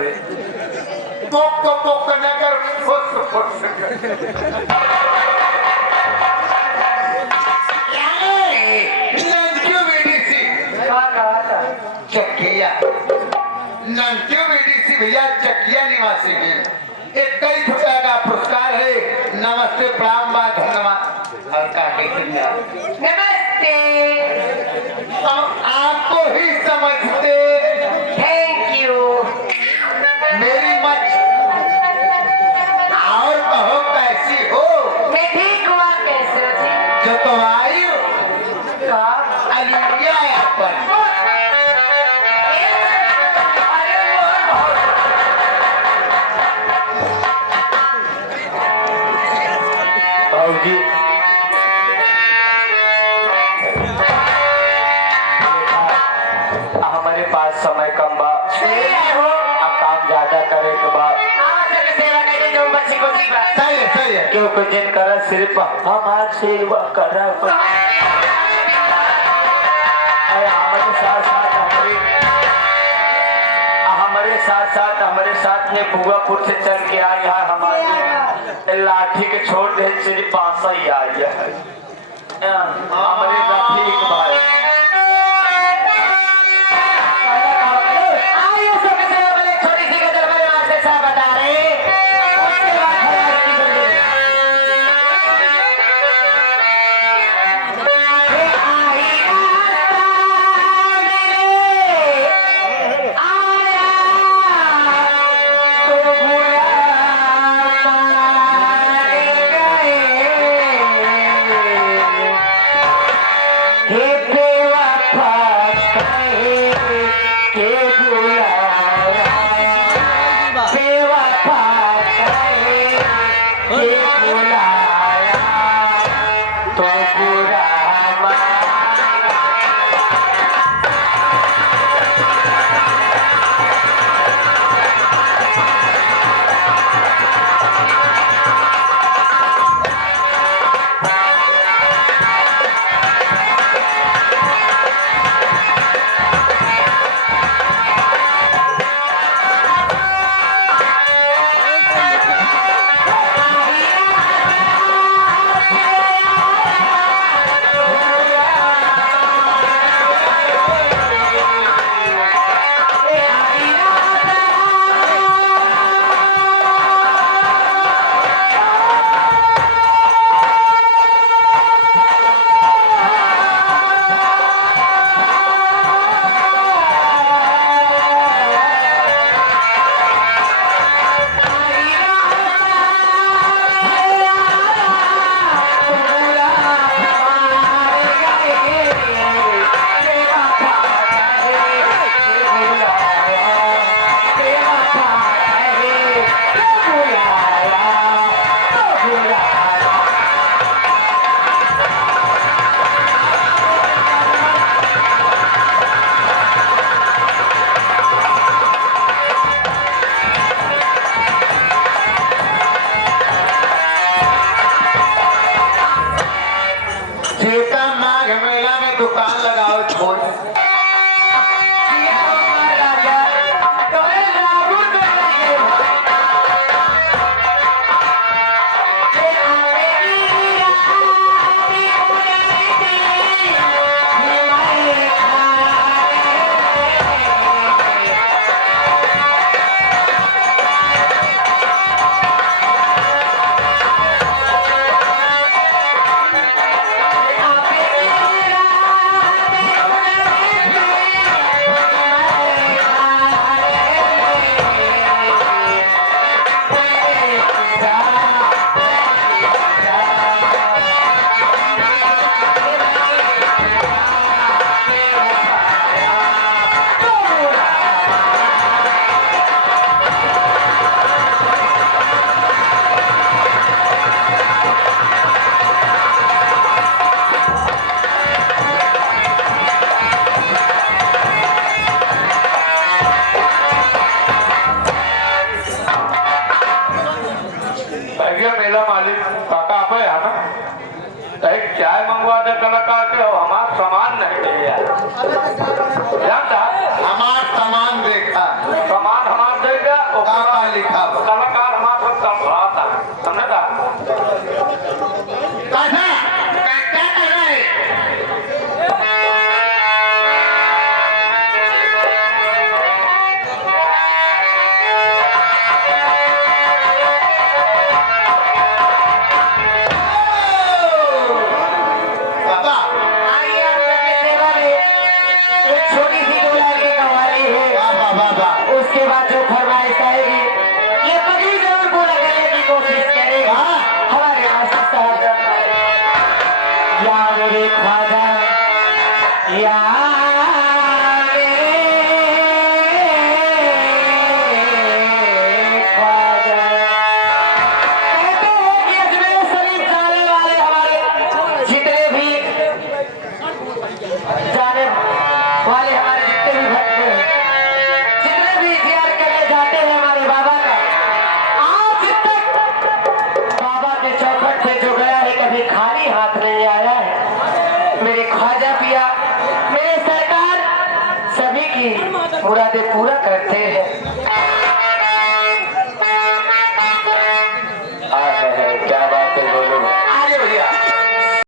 रे पोक न कर फुस नंक्यू बीडीसी चकिया नंक्यू बीडीसी भैया चकिया निवासी हैं 21 रुपया का पुरस्कार है। नमस्ते प्रणाम बा धन्यवाद और का नमस्ते। आपको ही समझते थैंक यू। मेरी मत और कहो कैसी हो? मैं ठीक हूँ, आप कैसे हो जी? जो तो आई तो आप अलिया है अपन जी हमारे पास समय कम बा, अब काम ज्यादा करे के बा, सही है क्योंकि जिन करा सिर्फ हमार सेवा करा हमारे साथ में भुगापुर से चल के आए हैं। हमारे लाठी के छोड़ दे सिर्फ 500 ही आई है। हमारे रफीक भाई दुकान लगाओ छोड़ मेला मालिक काका आप है ना एक चाय मंगवा दे कलाकार के हो हमारा सामान नहीं दे यार जानता हमारा सामान देखा सामान हमारा देगा का लिखा बा कलाकार हमारे सब तड़फड़ाता है समझता कान्हा क्या कर रहा है बाबा आइए आप सबके सेवा में एक छोटी सी दो लाइन की कव्वाली है। बाबा बाबा उसके बाद जो फरमाइश आएगी ये पगड़ी जरूर पूरा करने की कोशिश करेगा हमारे मास्टर साहब। या मेरे ख्वाजा या मेरे ख्वाजा। कहते हैं कि अजमेर शरीफ जाने वाले हमारे जितने भी जाने वाले हमारे जितने भी भक्त हैं, जितने भी जियारत करने जाते हैं हमारे बाबा का, आज तक बाबा के चौखट पे जो गया है कभी खाली हाथ नहीं आया है। मेरे ख्वाजा पिया मेरे सरकार सभी की मुरादें पूरा करते हैं।